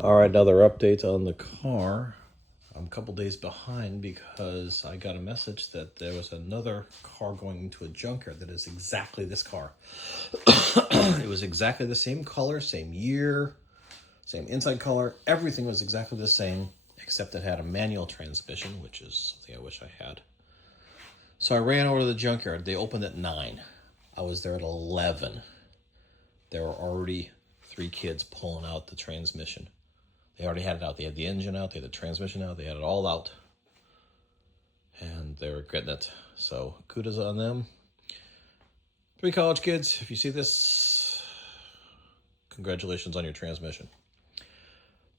All right, another update on the car. I'm a couple days behind because I got a message that there was another car going into a junkyard that is exactly this car. It was exactly the same color, same year, same inside color. Everything was exactly the same, except it had a manual transmission, which is something I wish I had. So I ran over to the junkyard. They opened at 9. I was there at 11. There were already 3 kids pulling out the transmission. They already had it out. They had the engine out. They had the transmission out. They had it all out. And they were getting it. So kudos on them. 3 college kids, if you see this, congratulations on your transmission.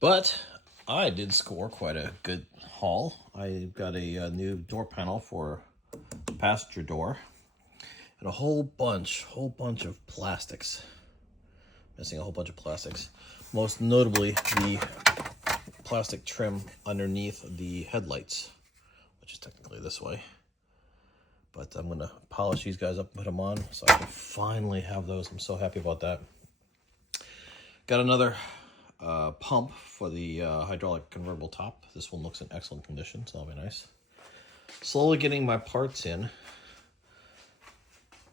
But I did score quite a good haul. I got a new door panel for the passenger door. And a whole bunch of plastics. Missing a whole bunch of plastics. Most notably, the plastic trim underneath the headlights, which is technically this way. But I'm going to polish these guys up and put them on so I can finally have those. I'm so happy about that. Got another pump for the hydraulic convertible top. This one looks in excellent condition, so that'll be nice. Slowly getting my parts in.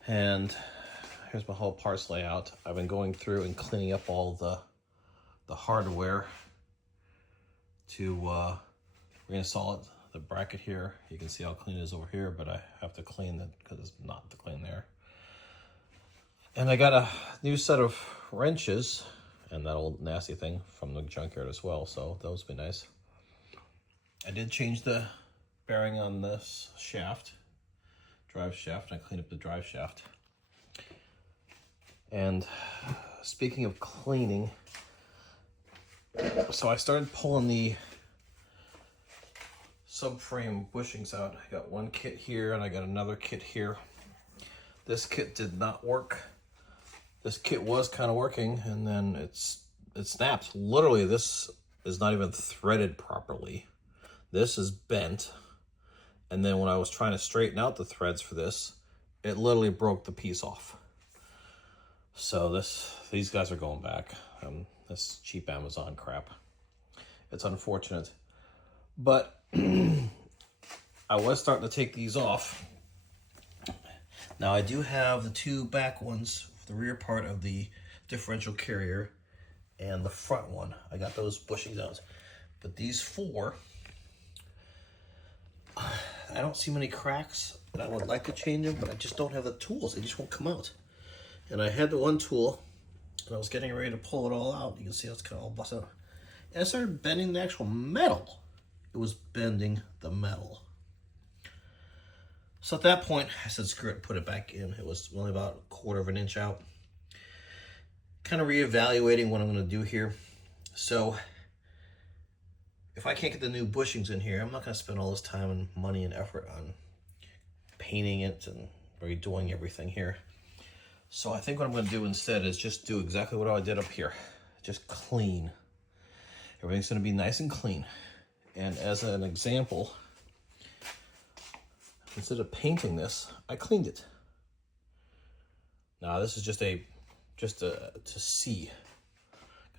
And here's my whole parts layout. I've been going through and cleaning up all the hardware to reinstall it. The bracket here, you can see how clean it is over here, but I have to clean it because it's not to clean there. And I got a new set of wrenches and that old nasty thing from the junkyard as well, so those will be nice. I did change the bearing on this shaft, drive shaft, and I cleaned up the drive shaft. And speaking of cleaning, so I started pulling the subframe bushings out. I got one kit here and I got another kit here. This kit did not work. This kit was kind of working and then it snaps. Literally, this is not even threaded properly. This is bent. And then when I was trying to straighten out the threads for this, it literally broke the piece off. So these guys are going back. This cheap Amazon crap. It's unfortunate. But I was starting to take these off. Now I do have the 2 back ones, the rear part of the differential carrier and the front one. I got those bushings out. But these 4, I don't see many cracks. And I would like to change them, but I just don't have the tools. They just won't come out. And I had the one tool, and I was getting ready to pull it all out. You can see it's kind of all busted out. And I started bending the actual metal. It was bending the metal. So at that point, I said, screw it, put it back in. It was only about 1/4 of an inch out. Kind of reevaluating what I'm going to do here. So if I can't get the new bushings in here, I'm not going to spend all this time and money and effort on painting it and redoing everything here. So I think what I'm going to do instead is just do exactly what I did up here. Just clean. Everything's going to be nice and clean. And as an example, instead of painting this, I cleaned it. Now this is just to see.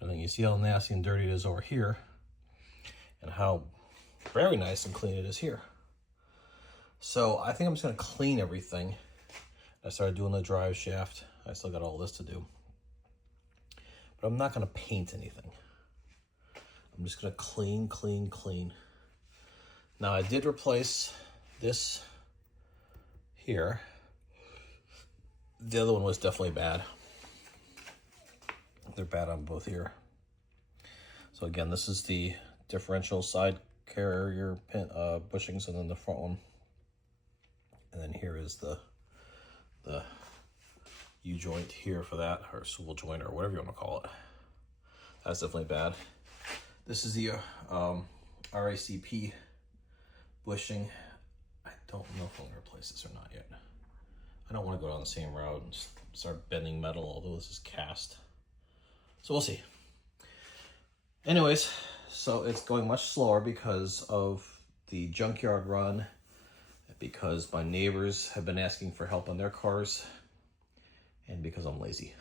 And then you see how nasty and dirty it is over here, and how very nice and clean it is here. So I think I'm just going to clean everything. I started doing the drive shaft. I still got all this to do. But I'm not going to paint anything. I'm just going to clean. Now I did replace this here. The other one was definitely bad. They're bad on both here. So again, this is the differential side carrier pin, bushings, and then the front one. And then here is the U-joint here for that, or swivel joint, or whatever you want to call it. That's definitely bad. This is the RACP bushing. I don't know if I'm going to replace this or not yet. I don't want to go down the same route and just start bending metal, although this is cast. So we'll see. Anyways, so it's going much slower because of the junkyard run, because my neighbors have been asking for help on their cars, and because I'm lazy.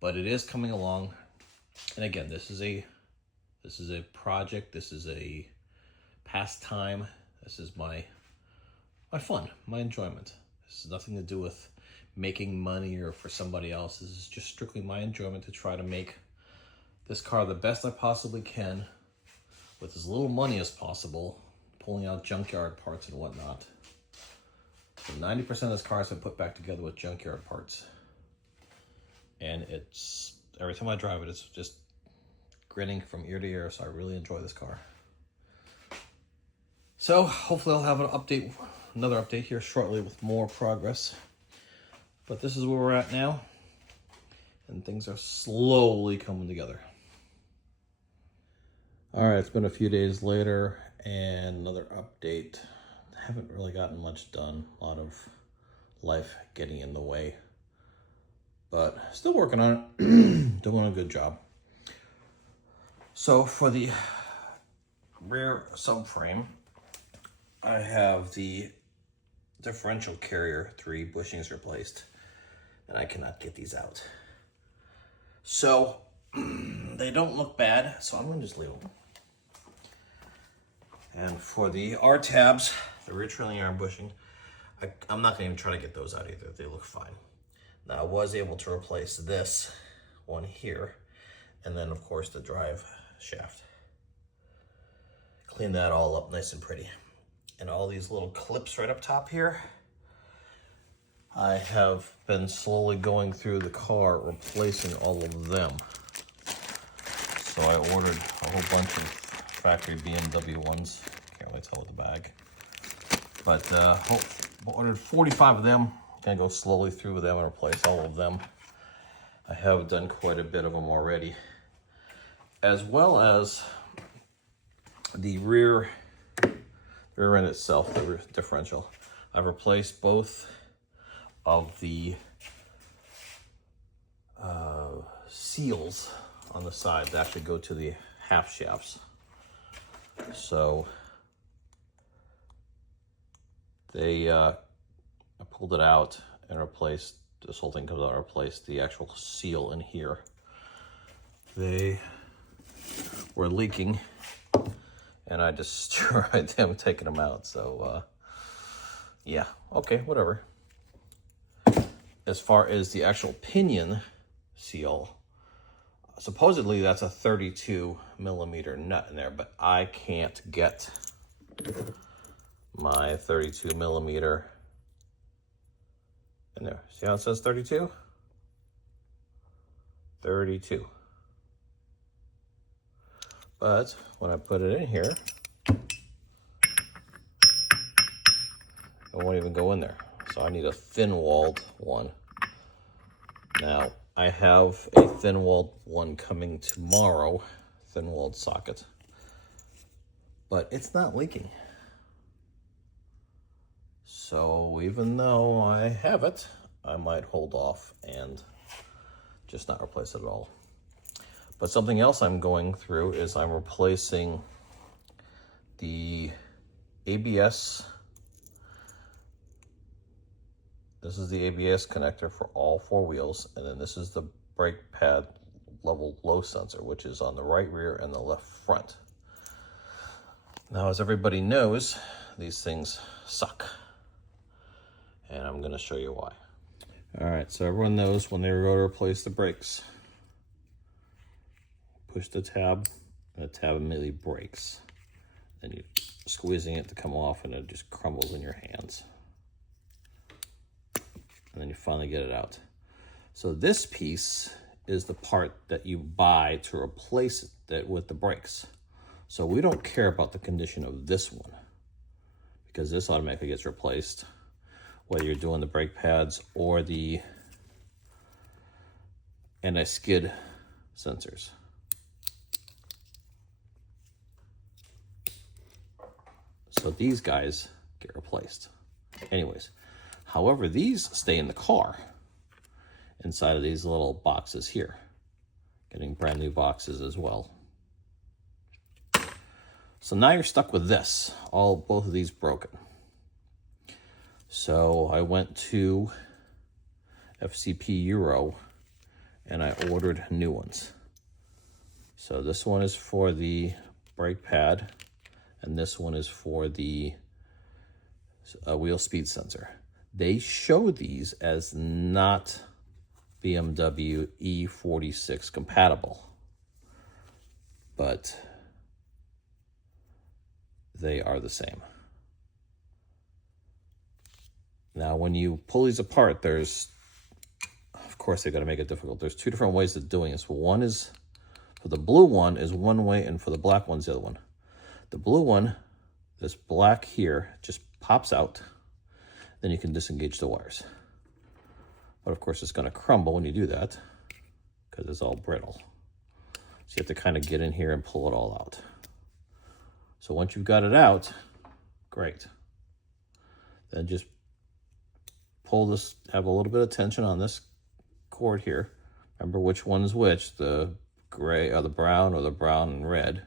But it is coming along. And again, this is a project. This is a pastime. This is my fun, my enjoyment. This has nothing to do with making money or for somebody else. This is just strictly my enjoyment to try to make this car the best I possibly can with as little money as possible, pulling out junkyard parts and whatnot. So 90% of this car has been put back together with junkyard parts. And it's, every time I drive it, it's just grinning from ear to ear, so I really enjoy this car. So hopefully I'll have another update here shortly with more progress. But this is where we're at now, and things are slowly coming together. All right, it's been a few days later, and another update. Haven't really gotten much done. A lot of life getting in the way, but still working on it. Doing a good job. So for the rear subframe, I have the differential carrier 3 bushings replaced, and I cannot get these out. So they don't look bad, so I'm gonna just leave them. And for the R-tabs, the rear trailing arm bushing, I'm not gonna even try to get those out either. They look fine. Now I was able to replace this one here, and then of course the drive shaft. Clean that all up nice and pretty. And all these little clips right up top here, I have been slowly going through the car replacing all of them. So I ordered a whole bunch of factory BMW ones. Can't really tell with the bag. But ordered 45 of them. Gonna go slowly through them and replace all of them. I have done quite a bit of them already. As well as the rear end itself, the rear differential. I've replaced both of the seals on the side that actually go to the half shafts. So I pulled it out and replaced, this whole thing comes out and replaced the actual seal in here. They were leaking, and I destroyed them taking them out. So yeah, okay, whatever. As far as the actual pinion seal, supposedly that's a 32 millimeter nut in there, but I can't get my 32 millimeter in there. See how it says 32? 32. But when I put it in here, it won't even go in there. So I need a thin-walled one. Now, I have a thin-walled one coming tomorrow, thin-walled socket, but it's not leaking. So even though I have it, I might hold off and just not replace it at all. But something else I'm going through is I'm replacing the ABS. This is the ABS connector for all 4 wheels, and then this is the brake pad level low sensor, which is on the right rear and the left front. Now, as everybody knows, these things suck, and I'm going to show you why. All right, so everyone knows when they go to replace the brakes, push the tab, and the tab immediately breaks. Then you're squeezing it to come off, and it just crumbles in your hands. And then you finally get it out. So this piece is the part that you buy to replace it with the brakes. So we don't care about the condition of this one, because this automatically gets replaced, whether you're doing the brake pads or the anti-skid sensors. So these guys get replaced. Anyways, however, these stay in the car inside of these little boxes here, getting brand new boxes as well. So now you're stuck with this, both of these broken. So I went to FCP Euro and I ordered new ones. So this one is for the brake pad, and this one is for the wheel speed sensor. They show these as not BMW E46 compatible, but they are the same. Now, when you pull these apart, there's, of course, they've got to make it difficult. There's two different ways of doing this. One is, for the blue one is one way, and for the black one's the other one. The blue one, this black here, just pops out. Then you can disengage the wires. But of course, it's going to crumble when you do that because it's all brittle. So you have to kind of get in here and pull it all out. So once you've got it out, great. Then just pull this, have a little bit of tension on this cord here. Remember which one's which, the gray or the brown and red,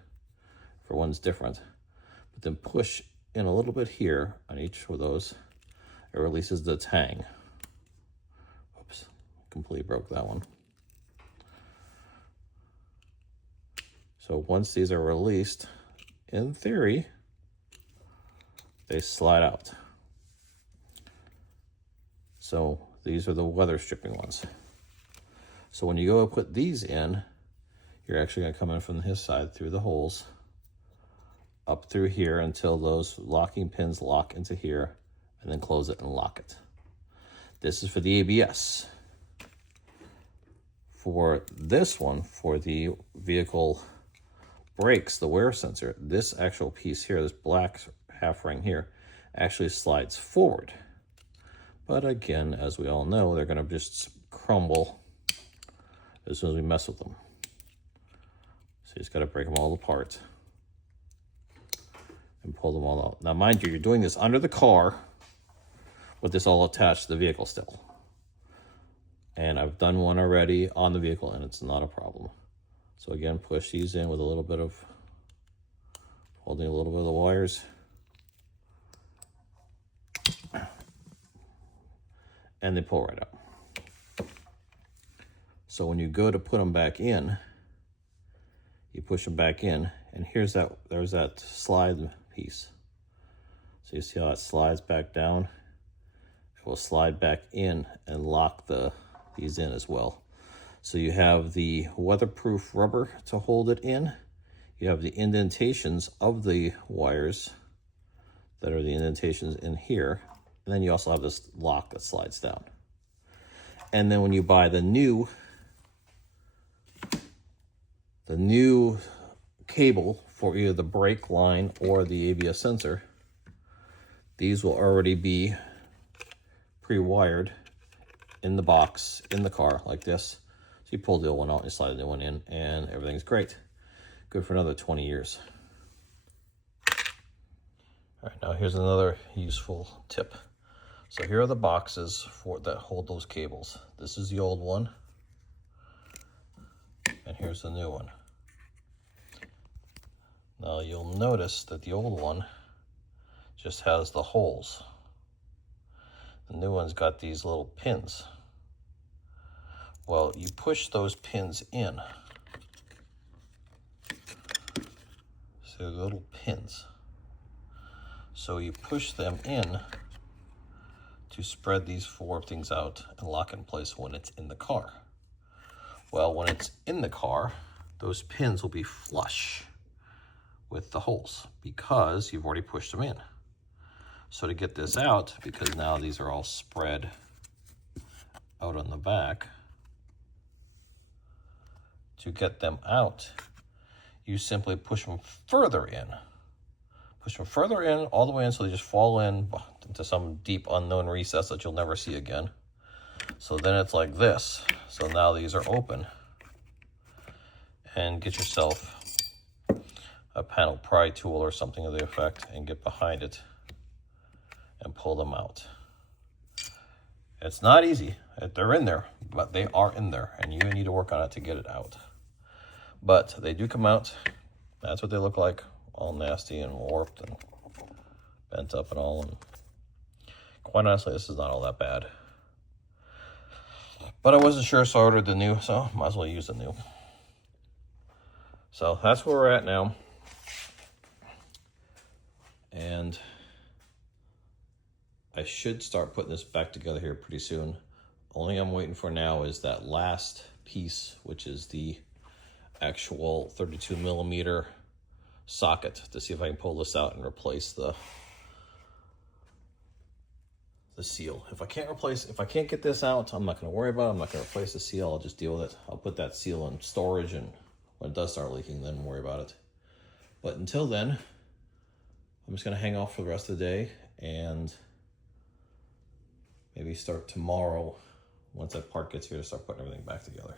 for one's different. But then push in a little bit here on each of those. It releases the tang. Oops, completely broke that one. So once these are released, in theory, they slide out. So these are the weather stripping ones. So when you go and put these in, you're actually going to come in from his side through the holes, up through here until those locking pins lock into here, and then close it and lock it. This is for the ABS. For this one, for the vehicle brakes, the wear sensor, this actual piece here, this black half ring here, actually slides forward. But again, as we all know, they're going to just crumble as soon as we mess with them. So you just got to break them all apart and pull them all out. Now, mind you, you're doing this under the car with this all attached to the vehicle still. And I've done one already on the vehicle, and it's not a problem. So again, push these in with a little bit of, holding a little bit of the wires. And they pull right out. So when you go to put them back in, you push them back in, and there's that slide piece. So you see how it slides back down? It will slide back in and lock these in as well. So you have the weatherproof rubber to hold it in. You have the indentations of the wires that are the indentations in here. And then you also have this lock that slides down. And then when you buy the new cable for either the brake line or the ABS sensor, these will already be pre-wired in the box, in the car, like this. So you pull the old one out and you slide the new one in, and everything's great. Good for another 20 years. All right, now here's another useful tip. So here are the boxes that hold those cables. This is the old one, and here's the new one. Now you'll notice that the old one just has the holes. The new one's got these little pins. Well, you push those pins in. So little pins. So you push them in to spread these four things out and lock in place when it's in the car. Well, when it's in the car, those pins will be flush with the holes because you've already pushed them in. So to get this out, because now these are all spread out on the back, to get them out, you simply push them further in. Push them further in, all the way in, so they just fall into some deep unknown recess that you'll never see again. So then it's like this. So now these are open. And get yourself a panel pry tool or something of the effect and get behind it and pull them out. It's not easy. They're in there, but they are in there, and you need to work on it to get it out. But they do come out. That's what they look like, all nasty and warped and bent up and all. And quite honestly, this is not all that bad. But I wasn't sure, so I ordered the new, so might as well use the new. So that's where we're at now. And I should start putting this back together here pretty soon. Only I'm waiting for now is that last piece, which is the actual 32 millimeter socket, to see if I can pull this out and replace the seal. If I can't get this out, I'm not going to worry about it. I'm not going to replace the seal. I'll just deal with it. I'll put that seal in storage, and when it does start leaking, then worry about it. But until then, I'm just going to hang off for the rest of the day and maybe start tomorrow, once that part gets here, to start putting everything back together.